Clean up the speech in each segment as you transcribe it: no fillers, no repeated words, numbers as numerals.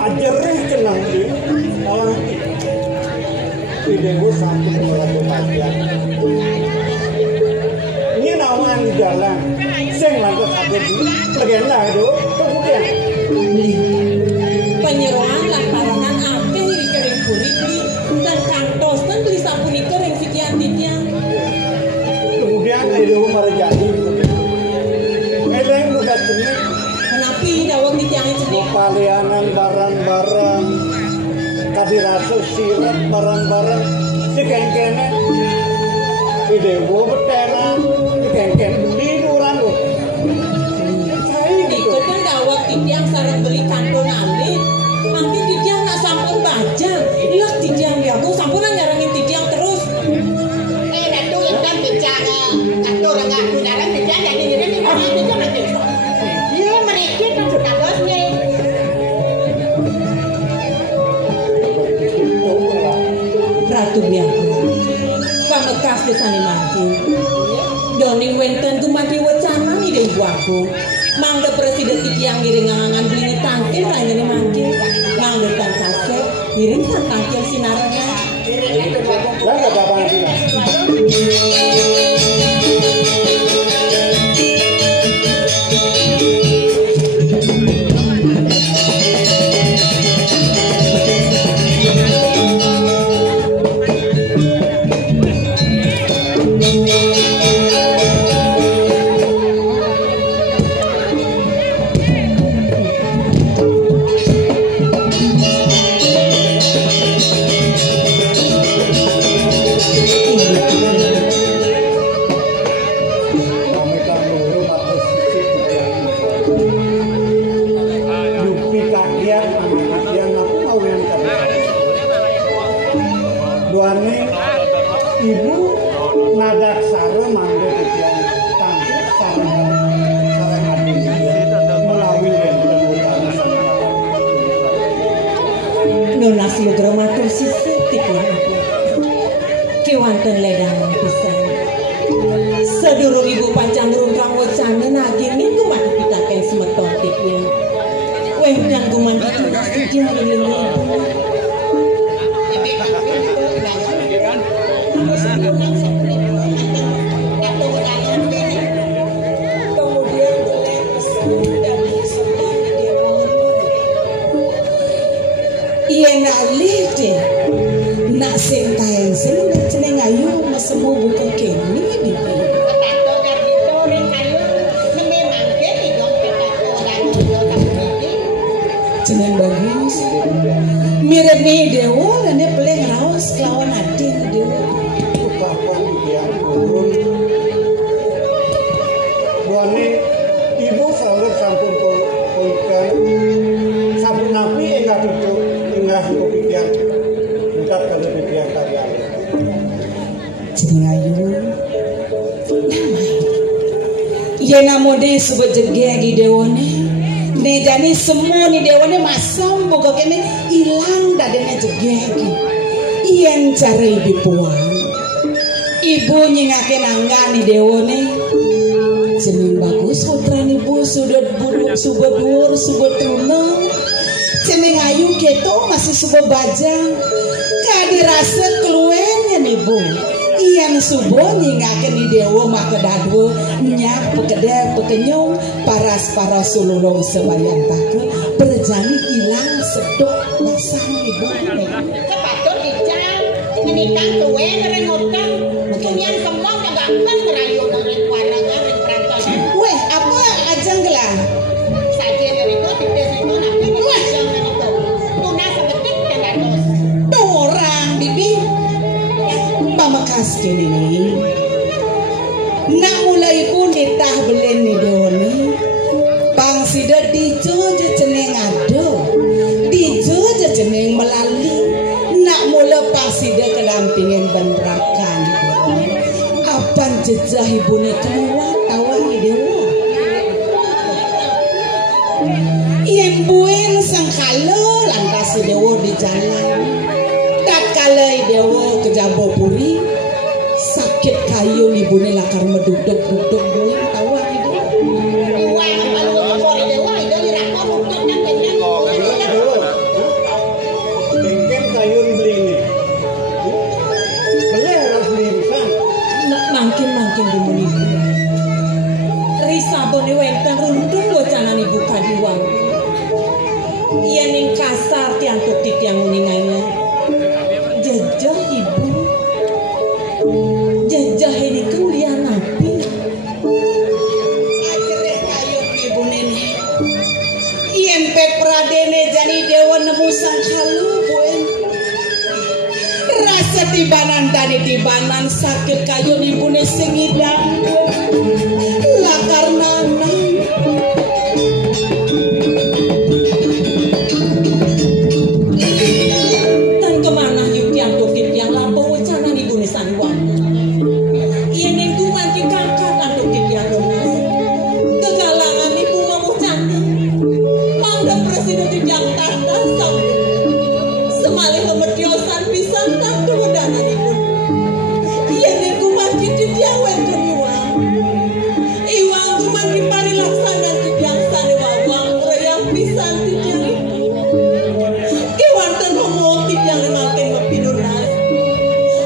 ajareh kenang di malah idewo sampai melakukan kajian ini nawan di jalan sing lantas sampai di legenda itu kemudian penyeroan lamparangan apa yang dikering kulit dan kantos dan beli sapunika yang sikian-sikian kemudian idewo merejadi eleng buka jenis kenapa dawang ditiangin jenis palianan barang-barang kadirasa sirat barang-barang si kengkene idewo beteran si kengken linuran loh saya gitu itu kan dawang ditiang sarang beli kantong alit nanti ditiang nak sampun baca lihat ditiang aku sampunan nyarangin ditiang terus Ratu yang kan ditiang Ratu orang aku dalam ditiang jadi dia nanti dia mereka kan sudah bosnya Ratu biangku pamekas desane mati doning wenten dumadi wacana ni deh buahku mangga presiden tiki yang ngiring ngangan beli tangkil rayane mati mangga tan kaset ngiring tan tangkil sinarnya lah nggak apa-apa nanti ibu nadak sare mangga titian tangkut sarang adik melalui rembutan nona siludra matur sisetik lah aku kewanten ledang pisan sedurung ibu pancang rungkang wacana nagih minggu mati pitaken semeton tiknya wendang guman itu dia ibu nak sentaeng sing jeneng ayu mesemu buku kene di jeneng bagus mirip nih dewa dan dia peleng raos kelawan adik dewa bapak yang turun buane ibu selalu sampun poikan sampun nabi enggak duduk tengah kopian bukan kalau pikiran kalian jeneng ayu iya namo deh sebut jegegi dewane ne jani semua ni dewane masam buka kene ilang dadene jegegi ien cara ibu puang ibu nyingake nanggani dewane jeneng bagus putrane ibu sudah buruk sudah dur sudah truneng jeneng ayu keto masih sudah bajang kadirasa keluennya nih bu iyan subuh nyingake ni dewa maka dadu nyak pekedep pekenyong paras sululong sebayang take berjani ilang sedok basah ibu sepatut dicam menikah tuwe ngerengotkan kemudian kemong agak kan merayu ngereng warangan ngereng perantauan weh apa ajang gelang saja dari itu tidak itu nanti ajang dari itu tuna sebetik dengan dos dorang bibi pamakas kini nak mulai pun ditah belen ni doni pang sida dijojo jeneng ado dijojo jeneng melalui nak mula pang sida kedampingan bentrakan apan jejah ibune keluar tawang dewa yen buen sang kalo lantas dewa di jalan tak kalai dewa ke Jambopuri sakit kayu ni ibune lakar meduduk-duduk gue tawa gitu. Dewa kalau sore dewa itu dirakon untuk nang Bengkel kayun beli ini. Beli harus beli bisa. Mangkin dimuni. Risabone wenten rundung wacanan ibu kadiwang. Yen ning kasar tiang tukik yang uningane. Jajah ibu. Jajah ini kuliah nabi. Akhirnya kayun ibu nene. Yen pepradene jani dewa nemu sang kalubuen. Rasa tibanan tadi tibanan sakit kayu ibune sing idang lakar nanang dan kemana yuk yang tukit yang lampau wacanan ibune saniwang iya nengkuman di kakak dan tukit yang lunas kegalangan ibu mau cantik mangga presiden di Jakarta sampai semalih kemediosan pisan tak tudanan ibu iya nengkuman di diawen keniwang iwang kuman di pari laksana di biangsa wawang rayang pisan di jari iwan tenungong di yang ngake mepinunas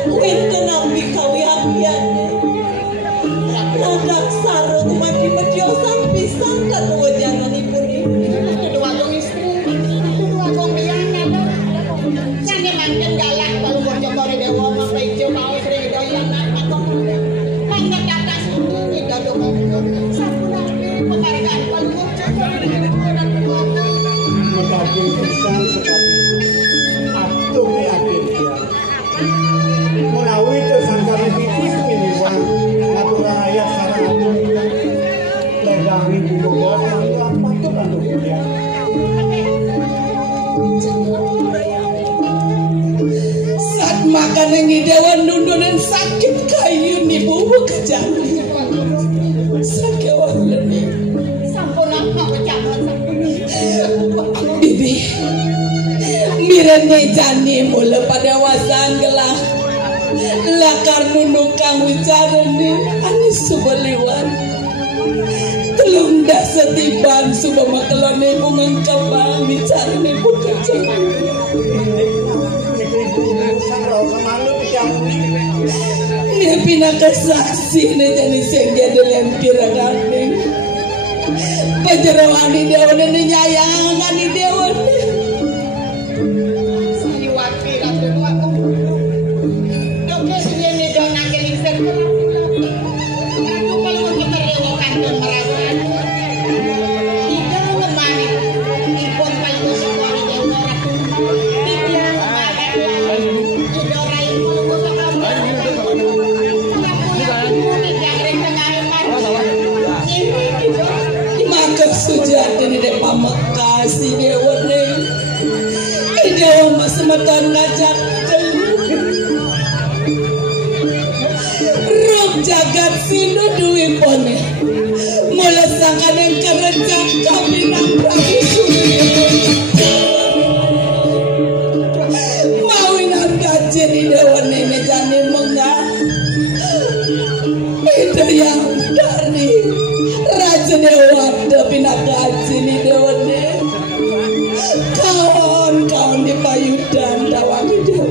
wenten ambi kawihakian nadak saro kuman di mediosan pisan tak tudanan ibu ni dua kong istri, dua kong biana. Sane manten galak kalau bojo kore dewa apa ijo mau sering doyan apa mangga kata sini dodok sapurane penghargaan kalau bojo Mendaging pisan sebab atur ni akhir dia. Menawi tersangkari pipis miniwan aturan ayat sarang atur ledangi buku apa tuh untuk dia. saat makan yang idewan nundunan sakit kayu nih bubu kejangan sakit walani sampun apa kecaman sampun bibi mirane jani mula pada wasan gelah lakar nunukang wicarane anis subaliwan telung dah setiban subah makelone mengengkapang wicarane bukan jangan Nih pinakasaksi nih jadi senggak dalam piragane. Pajerawani dewa nih nyayangani dewa nih. siliwati ratu aku doke sini dona kelisir aku kalau kita rewokan dan meragukan tidak lemani ipon payu sekali dewa ratu tidak idora ibu Maka sujati nih dek pamakasi dewa nih. Dewa mas matan ngajak Rob jagat sinu duwi pone. Mula sangkan yang kerejak kami Prabu Mawinan kaji di dewa nene jani menggah. Itu yang dari Raja Dewa pinakaji di dewa nene. Kawan-kawan di payudan dawangi dewa.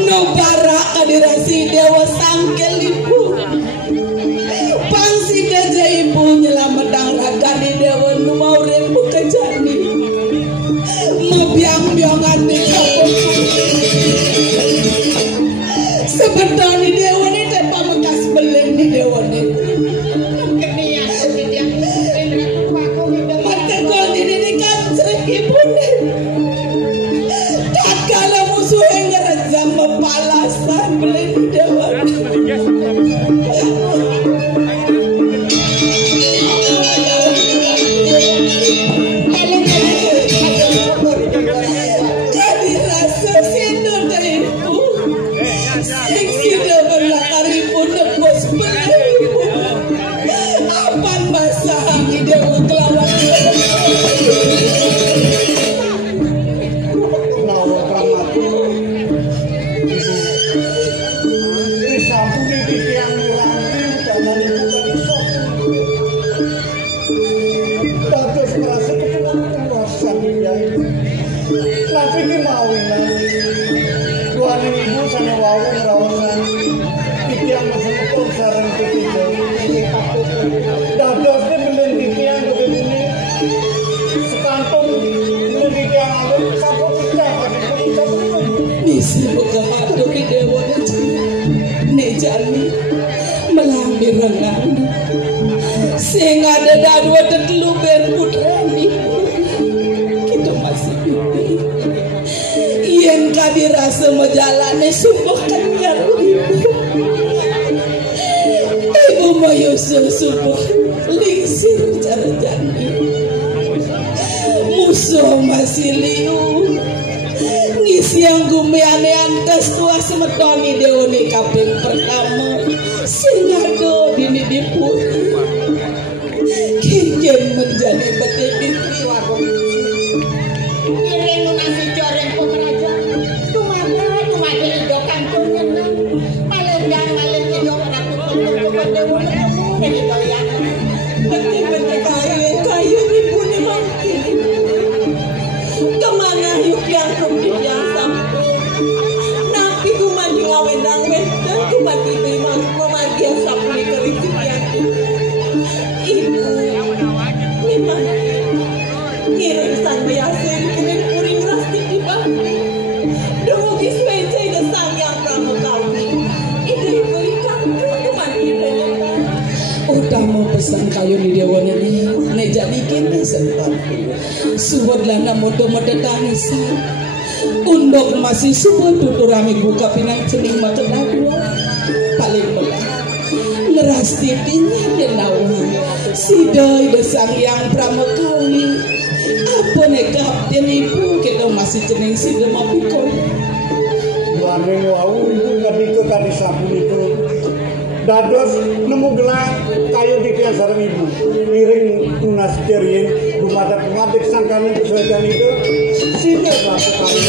Nubara kadirasi dewa sangkel ibu. Pangsi daja ibu nyelamatang raga di dewa numau rebu kejani. Mabiang-biangan di kapal. Sebetulnya di dewa ini tanpa bekas belen di dewa ini. Matekol ini kancrek ibu ini. Tak kala musuh yang ngerejam mepalasan belen di dewa ini. Jadi rasa situ dari ibu. Sing sudah berlakar ibu nebus belen ibu. Apan basah di dewa kelawan. Nawa Pramati jani melambir rengan sing ada dua tetelu ben putrani kita masih pipi yen kadi rasa majalane sumpah kanyar ibu mayusul sumpah lingsir cara jani musuh masih liu ngisi yang gumeane antas tua semetoni deone kaping pertama singado dini dipuri kijen menjadi betebin kriwakong Iring nasi joreng pemeraja tumada ido kantong nyenang palendang malin ido aku tunggu dewa ketemu dari kalian bete-bete kayu ibu ni mati kemana yuk yang kemudian sampai napi kumanjung awendang-wendang kumati memang memagian sapuli kericik yang ibu memang ngiring sang biasa kuning kuring rastik di bangki dumugi swecai ke sang yang pramukawi itu berikan kumati udah mau pesan kayu di dewan ini neja bikin sempat subuh lana modo-modo tangisan undok masih subuh tuturami buka pinang cening mata dua paling belah ngeras tipinya denawa si doi desang yang pramukawi apa nekap dan ibu kita masih cening si demam pikol Waneng wau itu ketika kali sabun itu dados nemu gelang kayu di tiang sarang ibu miring tunas kerien dumada pengadek sangkanya kesuaian itu sini masuk kali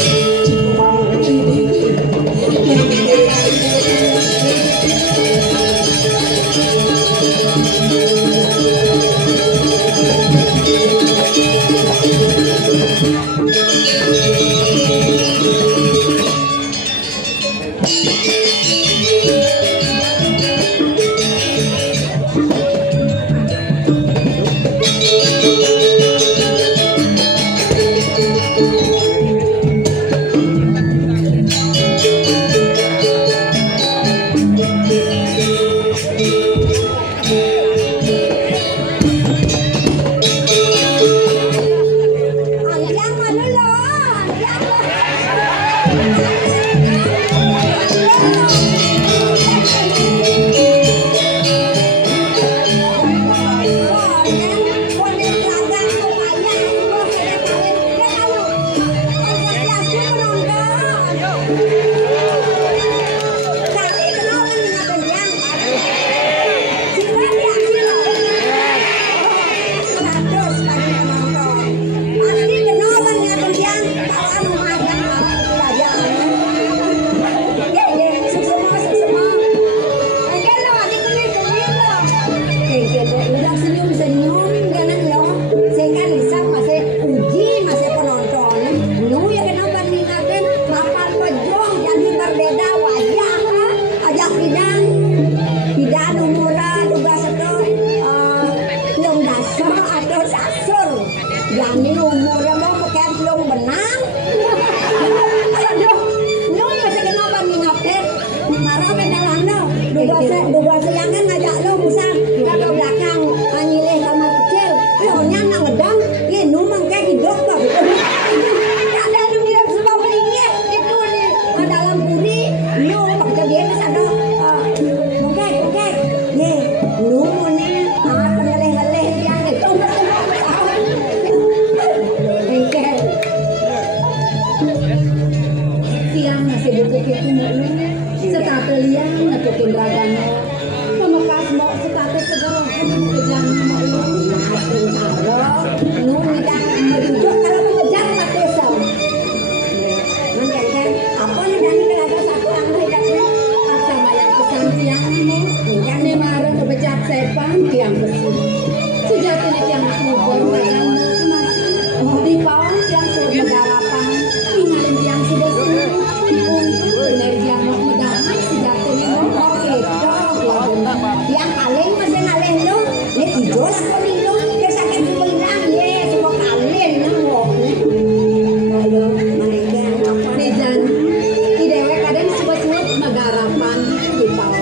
Magarapan di Pao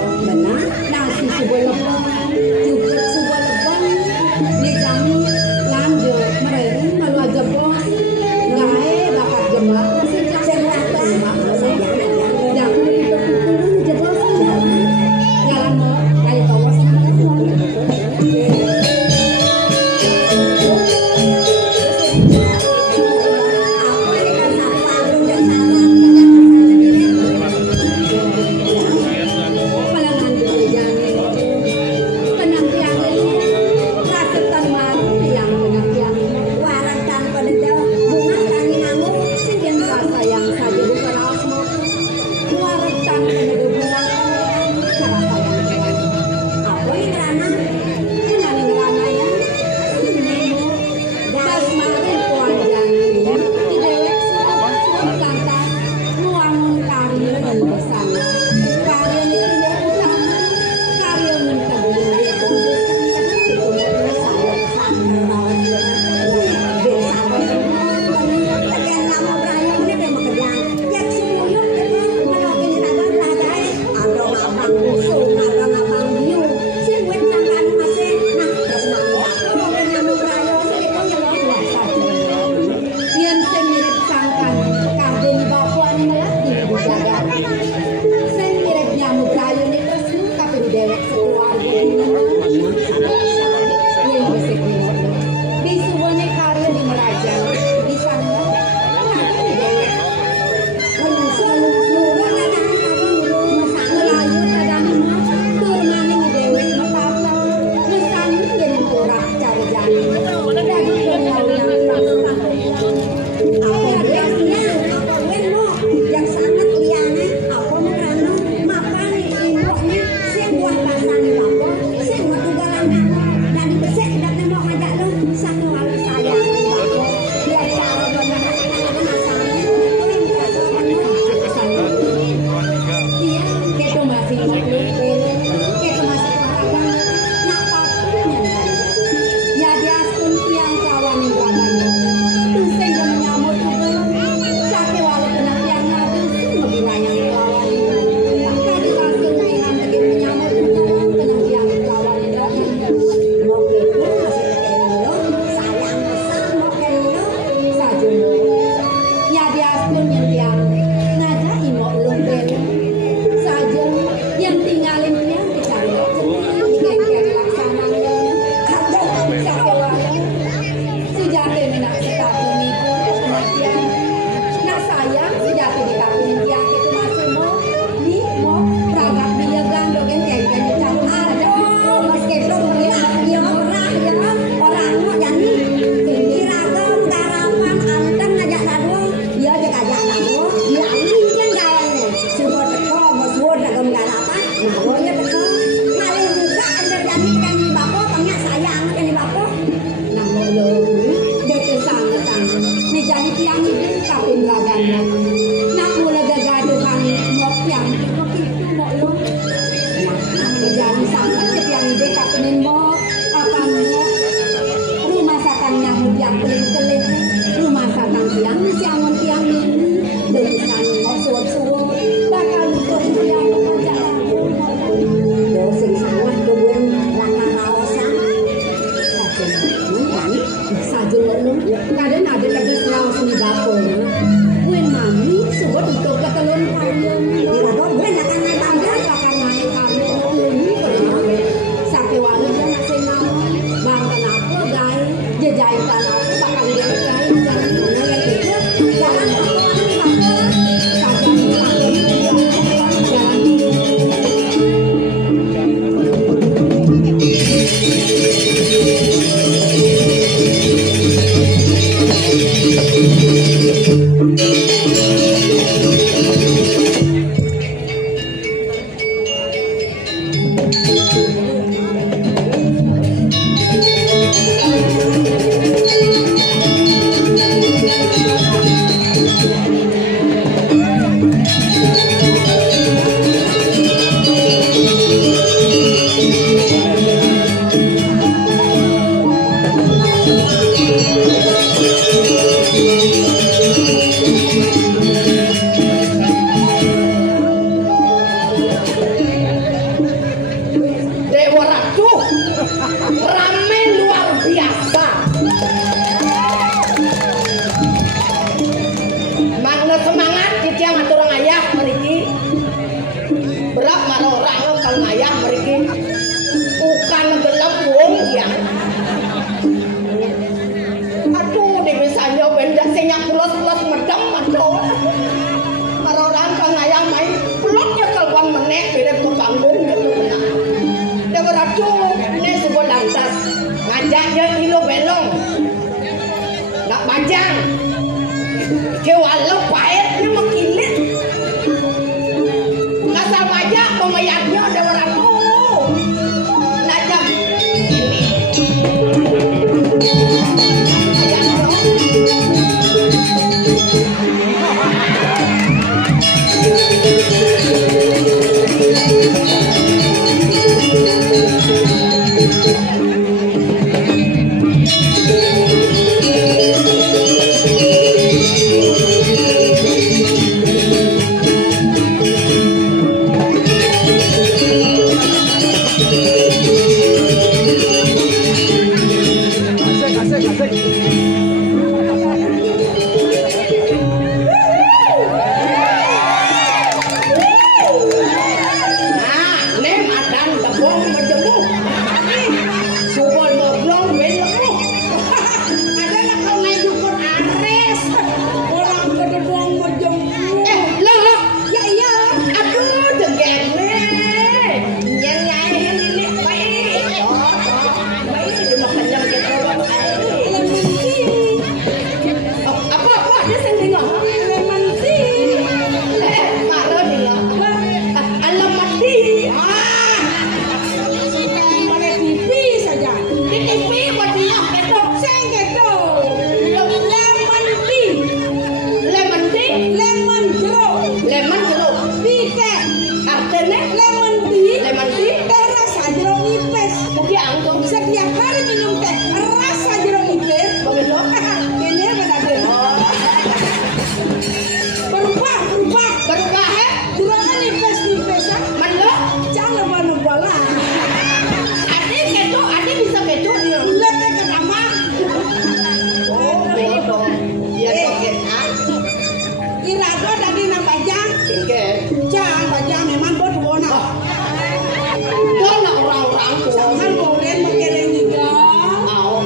Sampai oren makere juga.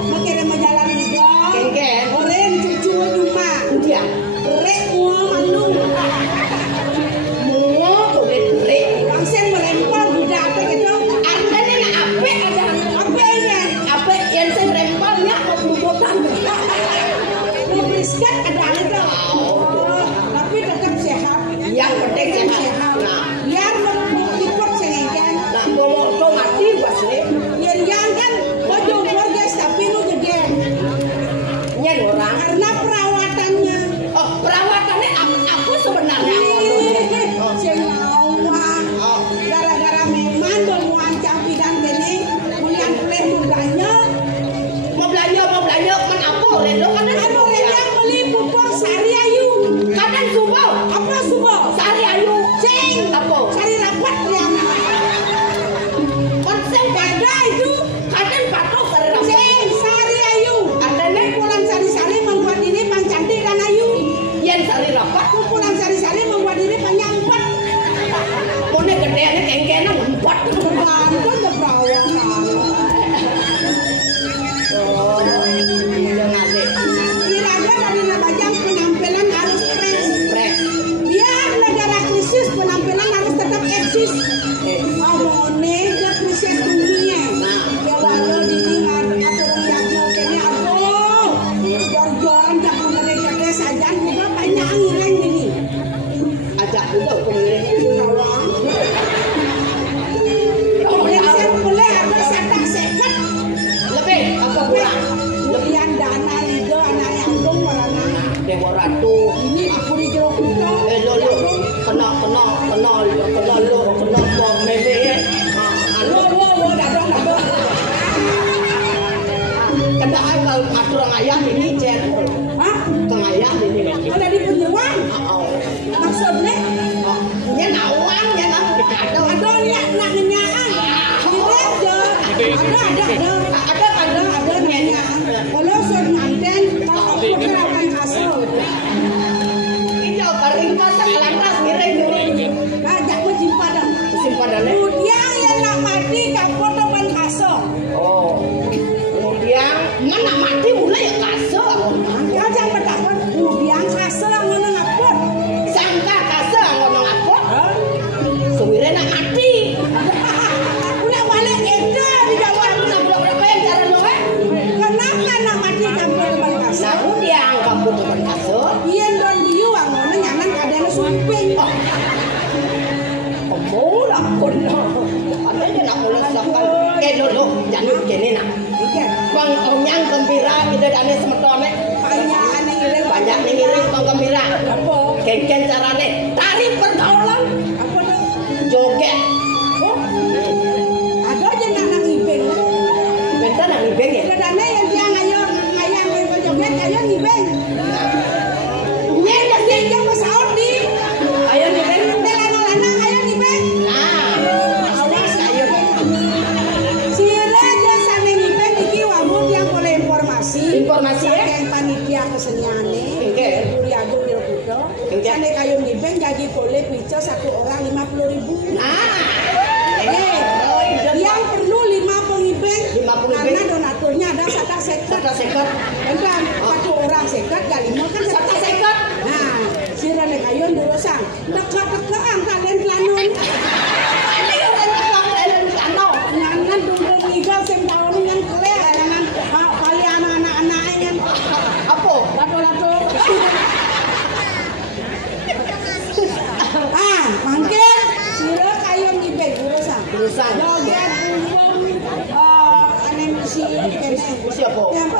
Makere majalan juga. Kengken. Oren cucu cuma. Dia. Rek mua mandung. Mua kulit rek. Bangsen melempar budak apa gitu. Anda ni nak apa ada? Apa ini? Apa yang saya remparnya mau bubutan? Mau brisket ada gitu. Tapi tetap sehat. Yang penting Tetap sehat. Nah. Biar ikut sengengkan. Nah, kalau tu mati pasti. Yang kan baju keluarga tapi lu gede. Nyen orang. Karena perawatannya. Oh, perawatannya aku sebenarnya. Gara-gara memang dong mau ancam bidang gini, mulian boleh Mau belanja, kan apa? Rendo kadang Anu yang beli pupuk sari ayu. kadang subuh. Apa semua? Sari ayu. Ceng. Apa? Sari rapat yang Konsep ada itu. kadang patuh sari rapat. Ceng sari ayu. Ada nih Pukulan sari-sari membuat ini pang cantik dan ayu. yang sari rapat. Pukulan sari-sari membuat ini pang nyampat. Pone gedeannya kengkenan empat. Tergantung ke bawah. Oh, jangan deh. Kira-kira dari Nabajang penampilan harus fresh. Biar negara krisis penampilan harus tetap eksis. Amone ke krisis dunia. Ya walau diningat atau yang mau kene aduh. Jor-joran tak mereka des saja juga banyak angin ini. Ajak dulu pengiring. Rawang. Yang boleh ada satak sekat. Lebih apa kurang? Lebihan dana itu anak yang dong warna. Dewa Ratu. Ini aku di jeruk itu. Lo kena pom meme ya. Wo, dadong. Kena kalau aturan ayah ini cer. Hah? Pengayah ini. Ada di penyuang? Oh. Maksudnya? Nya nawang nya lah. Ada niat nak ngenyaan. Ada ngenyaan. Kalau sudah manten, kalau aku kerawan hasil. Ini kering masak lantas miring dulu. Ajak ku jimpadan. Simpadannya. Kemudian yang nak mati kapot depan hasil. Oh. Kemudian mana mati mulai ya kaso. Kau jangan bertakut. Kemudian hasil ngono ngapot. Sangka kaso ngono ngapot. Sewire nak mati. Ulah balik itu di Jawa. Berapa yang cara lo eh? Kenapa nak mati kapot depan hasil? Nah, kemudian kamu teman kaso. Yen don diu ngono nyanan kadang sumping. Mula pun ada je nak mula sakal lo jangan kene nak Ikan. bang onyang gembira ide dane semetone banyak ning iring bang gembira Apa? kengken carane tari pergaulan Apa tu? joget Oh. Ada je nak ngibeng. benta nang ibeng ya Kadang-kadang yang dia ngayang main joget ayo ngibeng. Yen dah dia masaut di. ayo ibeng Lanang ayo ngibeng. nah awas ayo Sire je sane ngibeng iki wamun yang boleh informasi. Informasi, ya? Saking panitia keseniane. Oke. Buri Agung Wirokudo. Oke. Sane kayu ngibeng jadi boleh pico satu orang 50.000. Yang perlu 5 pengibeng 5 pengibeng. karena donaturnya ada satak sekat. sekat Kan satu orang sekat kali 5 kan sata sekat Nah, si Rane Kayun dirusak. Teka-tekaan kalian lanon. ini orang orang dalam kantor Nangan tunggu ngigal sing tahu dengan kele dengan kali anak-anak yang apa lato-lato. Mungkin sira Kayun ngibeng urusan. Urusan. Joget bumbung ane misi kene. Siapa? Yang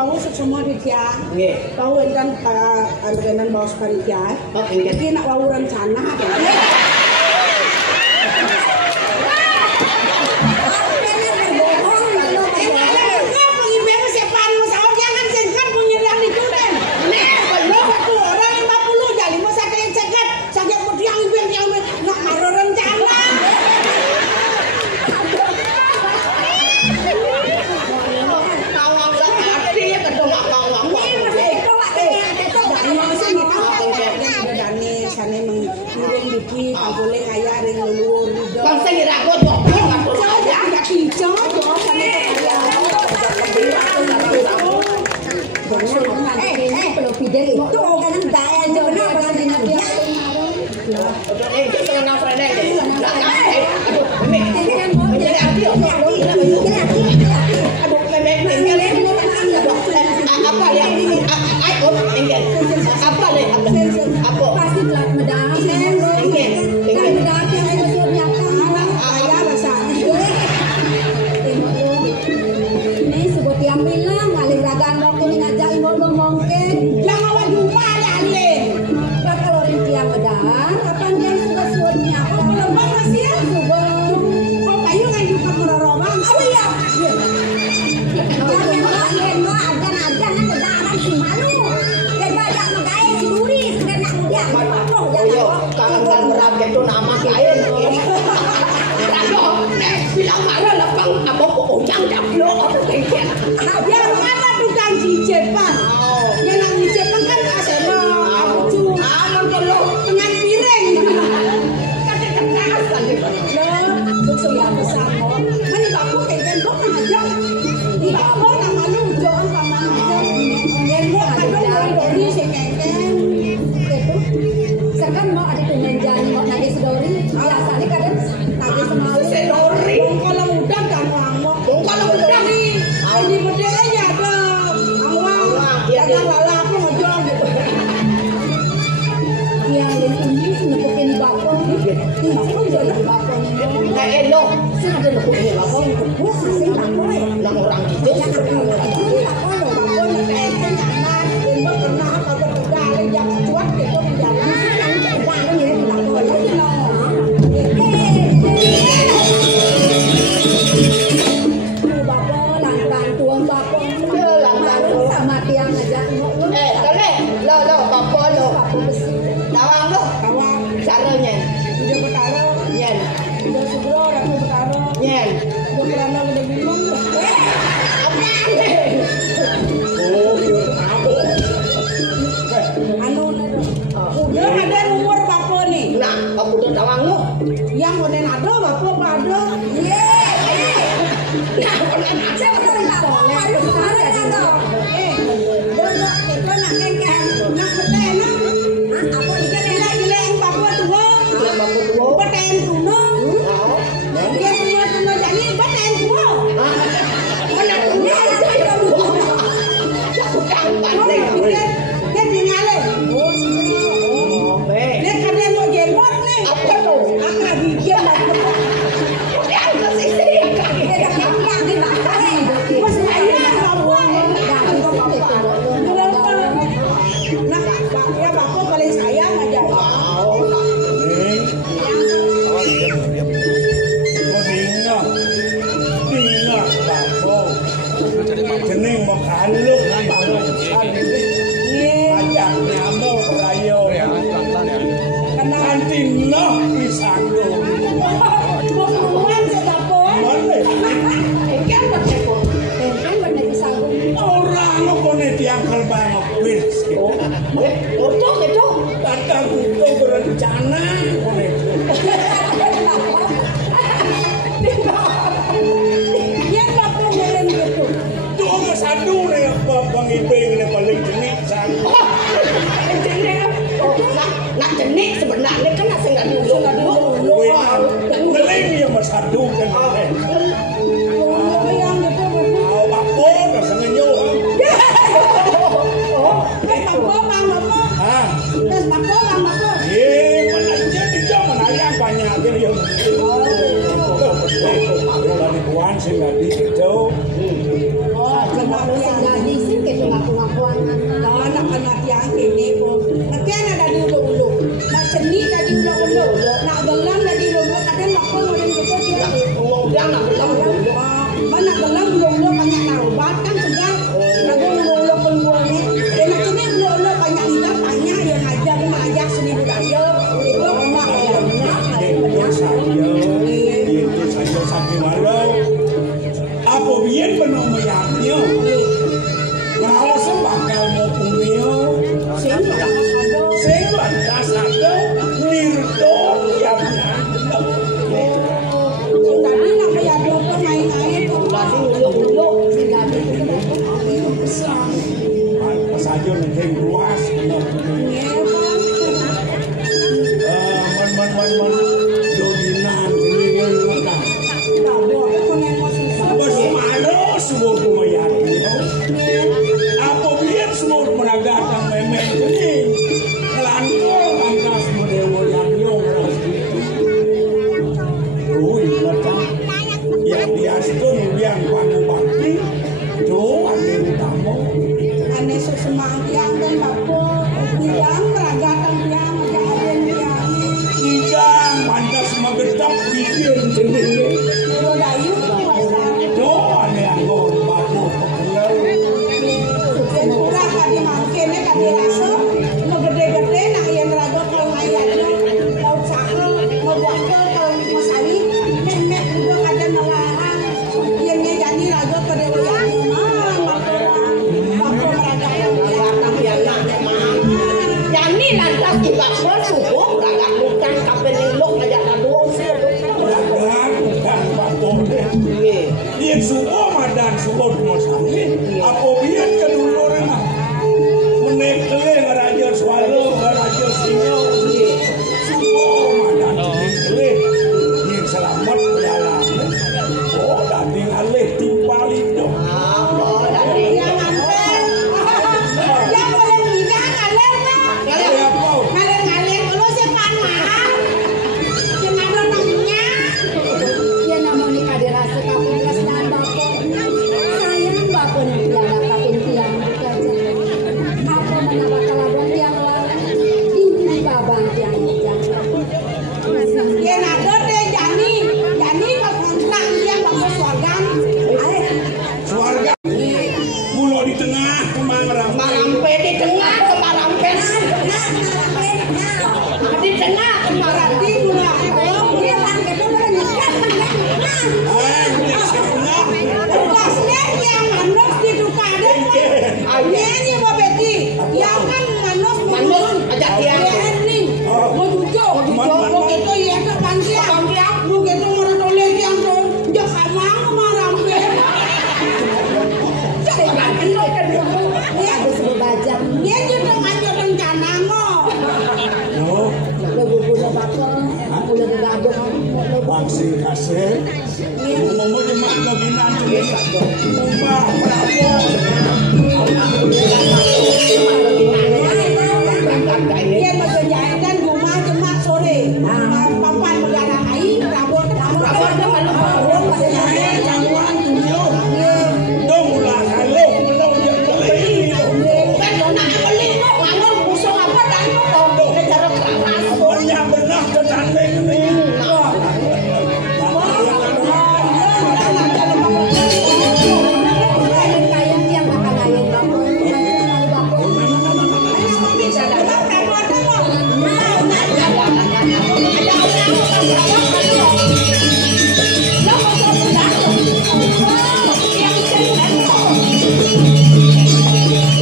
bau semua dia. Nggih. Bau enten ambenan bau separikia. Oh, nggih. Iki nak bau rencana. boleh kaya ring leluhur juga. Bang sing ora kok kok Enggak pincang kok sampe kaya. Kalau pidel itu kan daya jono pas di dia. itu setengah frene. Aduh, apa yang apa le apa Pasti belat medang. Ini sebut yang bilang ngalir ragaan waktu ini ngajak ngomong mungkin. Yang awak jumpa ada alin. Kalau rinci yang medang, kapan dia suka suaranya? Aku belum banget sih ya. Kok kayu ngayu ke Kororobang? Oh iya. Yang lo ajan-ajan nak kedaran si malu. Dan banyak menggaya si Duri. Sudah nak muda. oh yo kangen merap itu nama lain Rado, bilang marah lepang apa kok ujang jablok atau kayak Yang mana tukang cicepan? Yang nak cicepan kan asema, abucu, aman perlu dengan piring. kasih kekerasan gitu. Susu yang besar kok. Mana baku kayak gendong nak aja. Di baku nak malu jangan paman aja. Gendong kadang dori sengkeng. Sekarang mau ada penyanyi mau nadi sedori. Biasanya kadang nadi semalu. Sedori Kalau udah kan ngomong. kalau udah Nih, ini gede aja ada. Awang, jangan lalaku ngejol gitu. Yang ini senepukin di bakon. Di bakon jadi bakon. nggak elok sih ada lekuk ini lah kok Wah, asing bakon. yang orang itu kale lo apa lo nawang lo caranya nyen nyen Udah ada umur bapak nih. nah aku udah nawang lo Yang konen ada bapak ada. Jeneng makaluk ajak nyamuk rayo kantina pisanggo orang ngene diangkel banget wis itu datang itu berencana ngene satu nih bang Iping ini paling jenik satu. nak jenik sebenarnya kan asing nggak dulu. Keling yang bersatu kan. Apa rasa ngenyuh? Menanya di jam menanya banyak dia yang. Dari buan sih nggak di jauh. Jadi sih Pas aja ning luas bener. Man dominan jenenge ngono. Bos maro semua kumayaki. Apa biar semua meragakan memen ini. Kelangko angkas modewo yang nyong. Oh, iya kan. Ya biasa tuh yang pagi-pagi. Tuh, ada tamu. Ane sesemangkiang dan bapak bilang meragakan yang ada yang Kijang pantas magetap pikir jenenge. Lo dayu kuasa. Tuh, ada yang ngomong bapak populer. Kurang kali mangkene kali rasa lo gede-gede nah yang raga kalau ayatnya mau cakro mau wakil kalau mau sawi nenek juga ada melarang yang jadi raga kedewayan bapak Yani lantas dibakso subuh ragak bukan kapelilok aja kaduong sih. Dagang dan batore. Iya subuh madan subuh masami. Apa biar keduluran menekle ngaraja swalo ngaraja singo. Subuh madan menekle. Iya selamat dalam. Oh dating alih timpalin dong. yang nganter yang boleh bilang ngalir ngalir kalau sepan mahal gimana namanya Ya namun ni kadirasa kapin kasnan bako. Sayang bako ni tiang kapin tiang bukaja. Aku menapa kalabon tiang lalang. Ini babang tiang tiang. yang ada deh Jani kalau kontrak dia bapak swargan Swarga mulo di tengah kemangrang. Marampe di tengah ke marampe. Di tengah ke marampe. berarti mulai dia pakai itu menyesal tugasnya yang manus di dupade ini mau beti yang kan manus Aja tiang. nih mau jujur mau gitu ya ke pansia mau gitu mau toleh yang tuh dia kamang kemarampe Ada sebab bajang. dia juga ngajak rencana mo Yo, Lo buku lo bako. Ulo gagadong. waksi kasih.